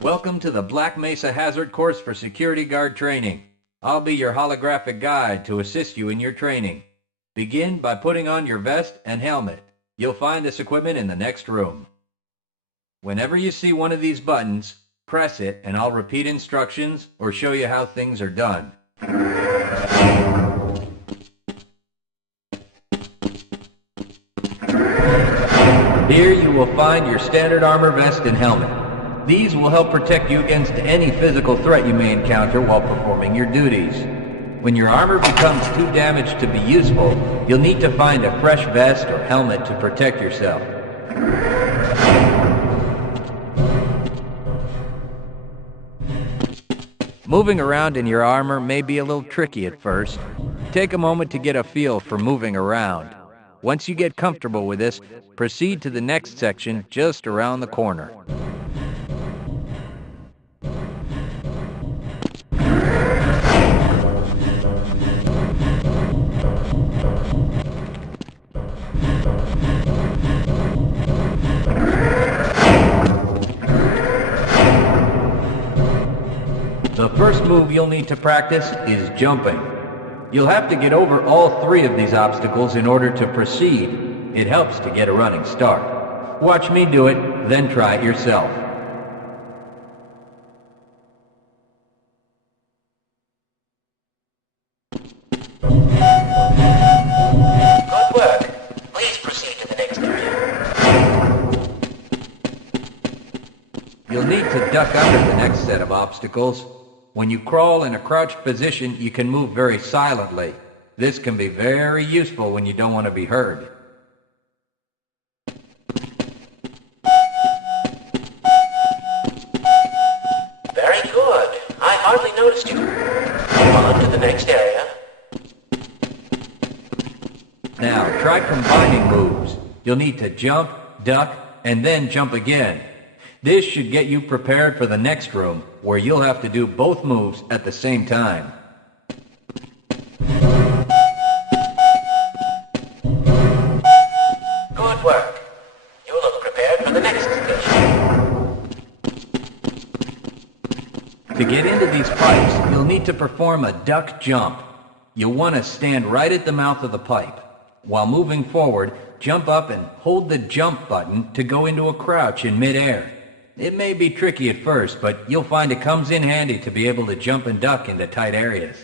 Welcome to the Black Mesa Hazard Course for Security Guard Training. I'll be your holographic guide to assist you in your training. Begin by putting on your vest and helmet. You'll find this equipment in the next room. Whenever you see one of these buttons, press it and I'll repeat instructions or show you how things are done. Here you will find your standard armor vest and helmet. These will help protect you against any physical threat you may encounter while performing your duties. When your armor becomes too damaged to be useful, you'll need to find a fresh vest or helmet to protect yourself. Moving around in your armor may be a little tricky at first. Take a moment to get a feel for moving around. Once you get comfortable with this, proceed to the next section just around the corner. The first move you'll need to practice is jumping. You'll have to get over all three of these obstacles in order to proceed. It helps to get a running start. Watch me do it, then try it yourself. Good work. Please proceed to the next area. You'll need to duck under the next set of obstacles. When you crawl in a crouched position, you can move very silently. This can be very useful when you don't want to be heard. Very good. I hardly noticed you. On to the next area. Now, try combining moves. You'll need to jump, duck, and then jump again. This should get you prepared for the next room, where you'll have to do both moves at the same time. Good work. You look prepared for the next station. To get into these pipes, you'll need to perform a duck jump. You'll want to stand right at the mouth of the pipe. While moving forward, jump up and hold the jump button to go into a crouch in midair. It may be tricky at first, but you'll find it comes in handy to be able to jump and duck into tight areas.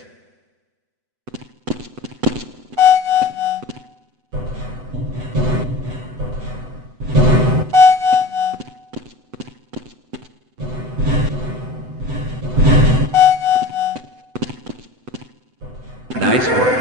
Nice work.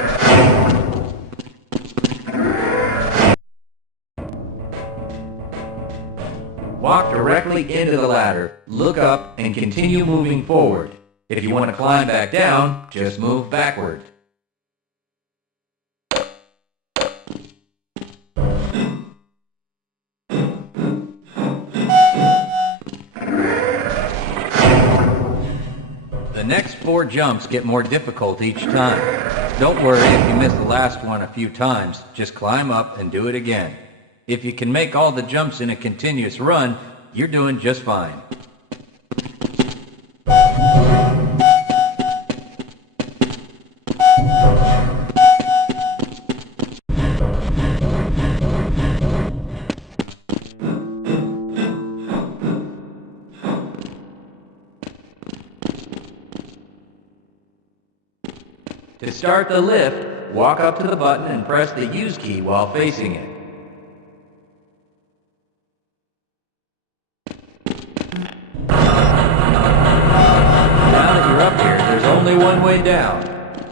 Walk directly into the ladder, look up, and continue moving forward. If you want to climb back down, just move backward. The next 4 jumps get more difficult each time. Don't worry if you miss the last one a few times, just climb up and do it again. If you can make all the jumps in a continuous run, you're doing just fine. To start the lift, walk up to the button and press the use key while facing it. Only one way down.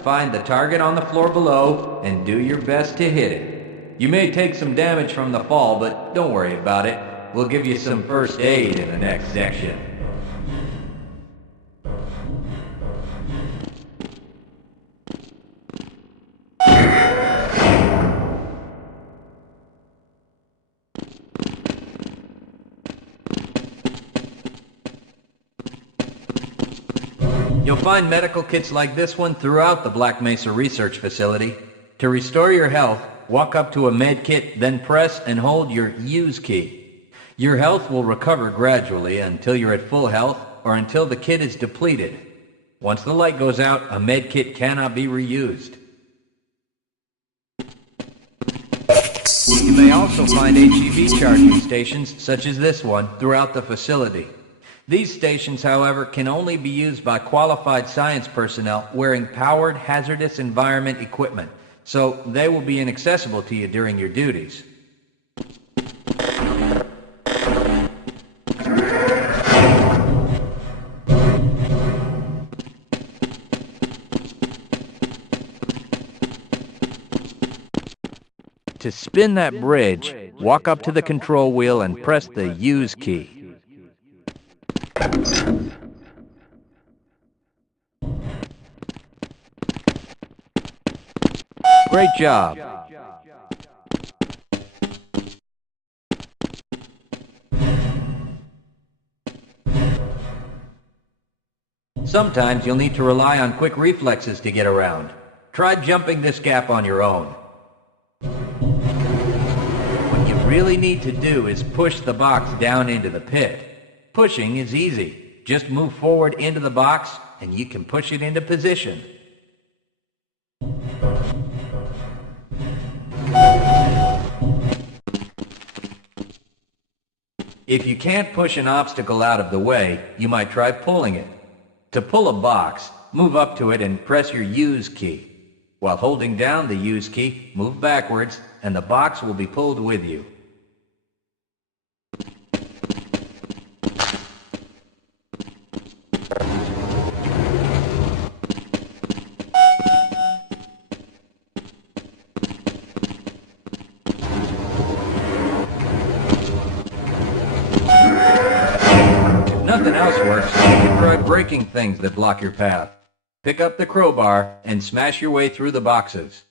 Find the target on the floor below and do your best to hit it. You may take some damage from the fall, but don't worry about it. We'll give you some first aid in the next section. You'll find medical kits like this one throughout the Black Mesa Research Facility. To restore your health, walk up to a med kit, then press and hold your use key. Your health will recover gradually until you're at full health or until the kit is depleted. Once the light goes out, a med kit cannot be reused. You may also find HEV charging stations, such as this one, throughout the facility. These stations, however, can only be used by qualified science personnel wearing powered hazardous environment equipment, so they will be inaccessible to you during your duties. To spin that bridge, walk up to the control wheel and press the Use key. Great job. Sometimes you'll need to rely on quick reflexes to get around. Try jumping this gap on your own. What you really need to do is push the box down into the pit. Pushing is easy. Just move forward into the box and you can push it into position. If you can't push an obstacle out of the way, you might try pulling it. To pull a box, move up to it and press your Use key. While holding down the Use key, move backwards and the box will be pulled with you. Nothing else works, you can try breaking things that block your path. Pick up the crowbar and smash your way through the boxes.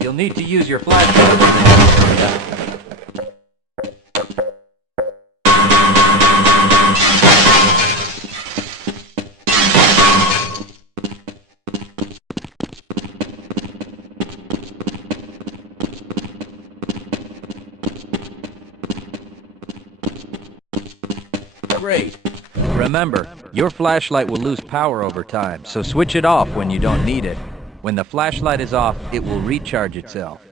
You'll need to use your flashlight. Great. Remember, your flashlight will lose power over time, so switch it off when you don't need it. When the flashlight is off, it will recharge itself.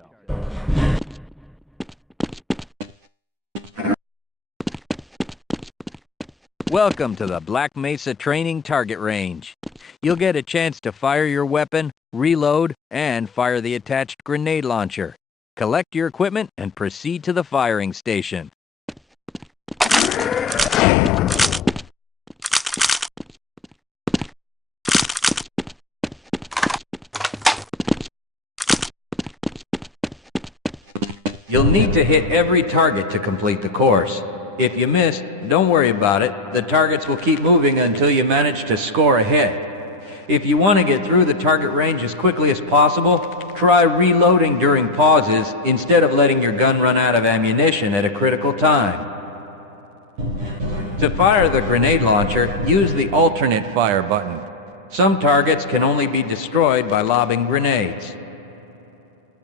Welcome to the Black Mesa Training Target Range. You'll get a chance to fire your weapon, reload, and fire the attached grenade launcher. Collect your equipment and proceed to the firing station. You'll need to hit every target to complete the course. If you miss, don't worry about it. The targets will keep moving until you manage to score a hit. If you want to get through the target range as quickly as possible, try reloading during pauses instead of letting your gun run out of ammunition at a critical time. To fire the grenade launcher, use the alternate fire button. Some targets can only be destroyed by lobbing grenades.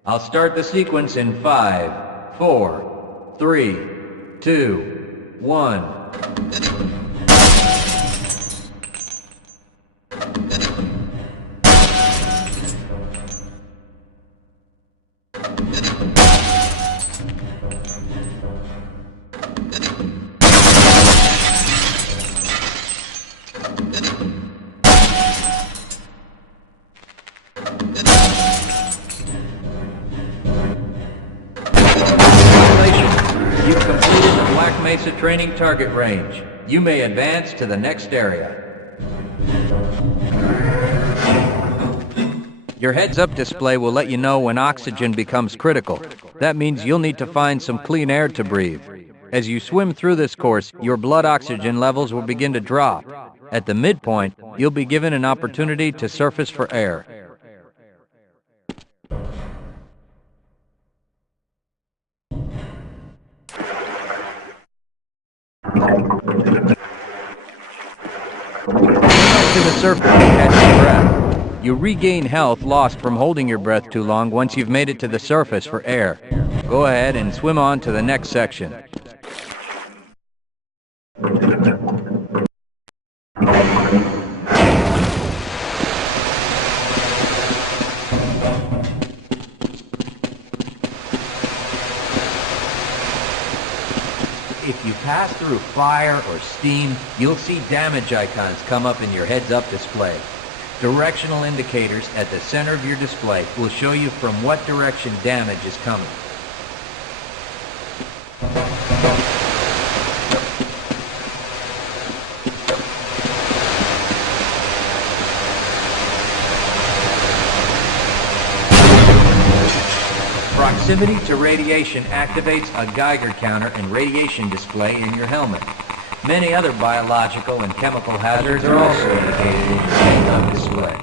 I'll start the sequence in 5, 4, 3, 2, 1. You've completed the Black Mesa Training Target Range. You may advance to the next area. Your heads-up display will let you know when oxygen becomes critical. That means you'll need to find some clean air to breathe. As you swim through this course, your blood oxygen levels will begin to drop. At the midpoint, you'll be given an opportunity to surface for air. To the surface and catch your breath. You regain health lost from holding your breath too long once you've made it to the surface for air. Go ahead and swim on to the next section. If you pass through fire or steam, you'll see damage icons come up in your heads-up display. Directional indicators at the center of your display will show you from what direction damage is coming. Proximity to radiation activates a Geiger counter and radiation display in your helmet. Many other biological and chemical hazards are also indicated in the heads-up display.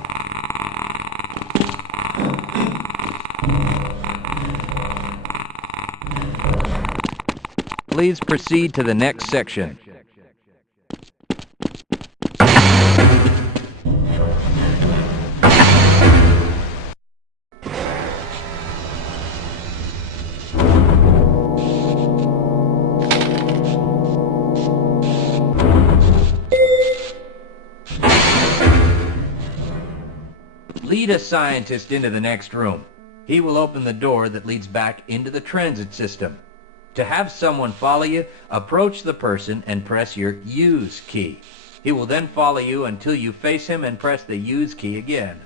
Please proceed to the next section. Lead a scientist into the next room. He will open the door that leads back into the transit system. To have someone follow you, approach the person and press your Use key. He will then follow you until you face him and press the Use key again.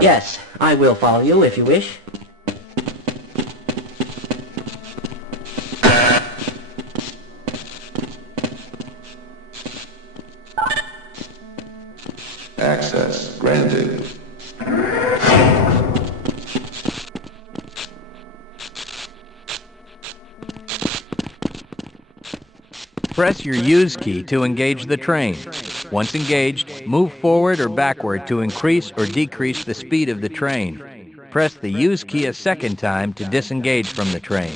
Yes, I will follow you if you wish. Access granted. Press your Use key to engage the train. Once engaged, move forward or backward to increase or decrease the speed of the train. Press the Use key a second time to disengage from the train.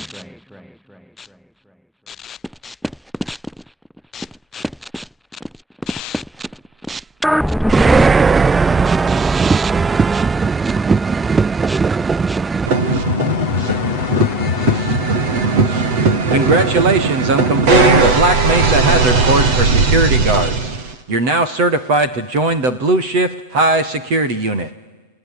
Congratulations on completing the Black Mesa Hazard course for security guards. You're now certified to join the Blue Shift High Security Unit.